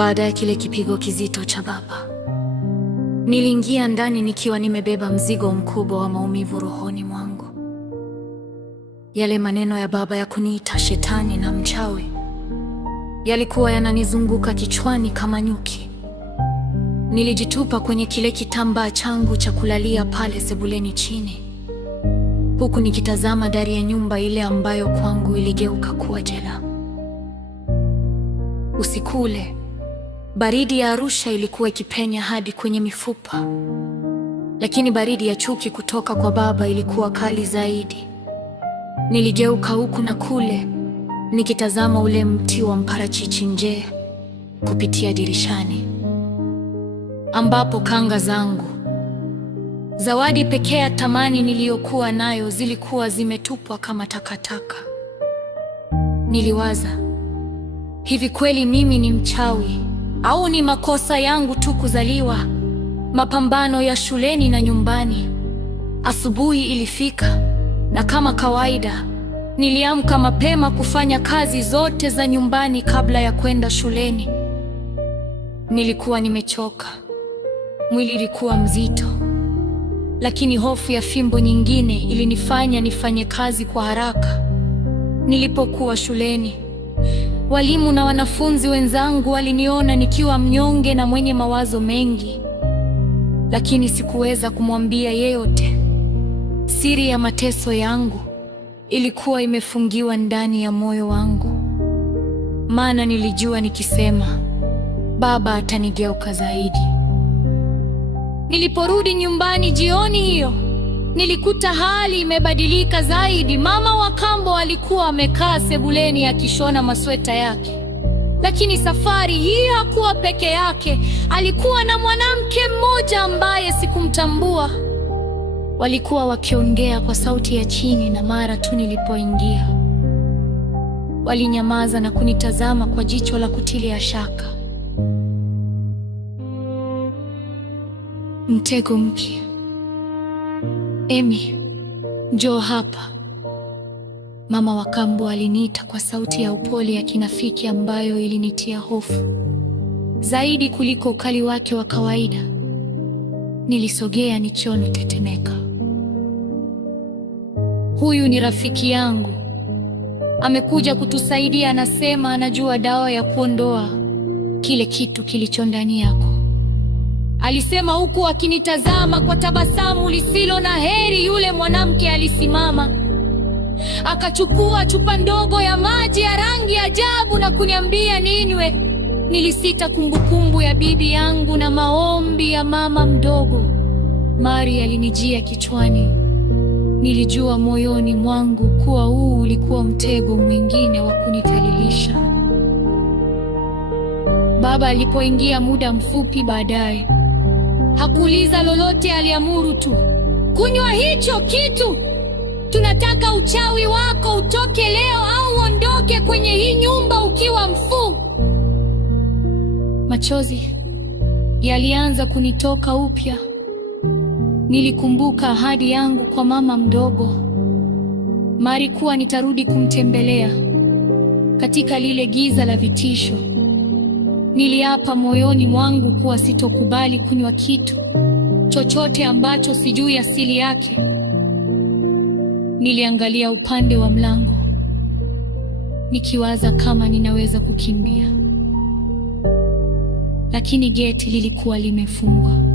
Baada ya kile kipigo kizito cha baba, niliingia ndani nikiwa nimebeba mzigo mkubwa wa maumivu rohoni mwangu. Yale maneno ya baba ya kuniita shetani na mchawi yalikuwa yananizunguka kichwani kama nyuki. Nilijitupa kwenye kile kitambaa changu cha kulalia pale sebuleni chini, huku nikitazama dari ya nyumba ile ambayo kwangu iligeuka kuwa jela. Usiku ule, baridi ya Arusha ilikuwa ikipenya hadi kwenye mifupa, lakini baridi ya chuki kutoka kwa baba ilikuwa kali zaidi. Niligeuka huku na kule, nikitazama ule mti wa mparachichi nje kupitia dirishani, ambapo kanga zangu, zawadi pekee ya thamani niliyokuwa nayo, zilikuwa zimetupwa kama takataka. Niliwaza, hivi kweli mimi ni mchawi au ni makosa yangu tu kuzaliwa? Mapambano ya shuleni na nyumbani. Asubuhi ilifika na kama kawaida niliamka mapema kufanya kazi zote za nyumbani kabla ya kwenda shuleni. Nilikuwa nimechoka, mwili ulikuwa mzito, lakini hofu ya fimbo nyingine ilinifanya nifanye kazi kwa haraka. Nilipokuwa shuleni, walimu na wanafunzi wenzangu waliniona nikiwa mnyonge na mwenye mawazo mengi, lakini sikuweza kumwambia yeyote. Siri ya mateso yangu ilikuwa imefungiwa ndani ya moyo wangu, maana nilijua nikisema, baba atanigeuka zaidi. Niliporudi nyumbani jioni hiyo, nilikuta hali imebadilika zaidi. Mama wa kambo alikuwa amekaa sebuleni akishona masweta yake. Lakini safari hii hakuwa peke yake, alikuwa na mwanamke mmoja ambaye sikumtambua. Walikuwa wakiongea kwa sauti ya chini, na mara tu nilipoingia, walinyamaza na kunitazama kwa jicho la kutilia shaka. Mtego mpya. Emi, njoo hapa. Mama wa kambo aliniita kwa sauti ya upole ya kinafiki ambayo ilinitia hofu zaidi kuliko ukali wake wa kawaida. Nilisogea nikiwa tetemeka. Huyu ni rafiki yangu, amekuja kutusaidia. Anasema anajua dawa ya kuondoa kile kitu kilicho ndani yako, alisema huku akinitazama kwa tabasamu lisilo na heri. Yule mwanamke alisimama, akachukua chupa ndogo ya maji ya rangi ya ajabu na kuniambia ninywe. Nilisita. Kumbukumbu ya bibi yangu na maombi ya mama mdogo Mari alinijia kichwani. Nilijua moyoni mwangu kuwa huu ulikuwa mtego mwingine wa kunitalilisha. Baba alipoingia muda mfupi baadaye, hakuuliza lolote, aliamuru tu, kunywa hicho kitu. Tunataka uchawi wako utoke leo au uondoke kwenye hii nyumba ukiwa mfu. Machozi yalianza kunitoka upya. Nilikumbuka ahadi yangu kwa mama mdogo Mari kuwa nitarudi kumtembelea katika lile giza la vitisho. Niliapa moyoni mwangu kuwa sitokubali kunywa kitu chochote ambacho sijui asili yake. Niliangalia upande wa mlango nikiwaza kama ninaweza kukimbia, lakini geti lilikuwa limefungwa.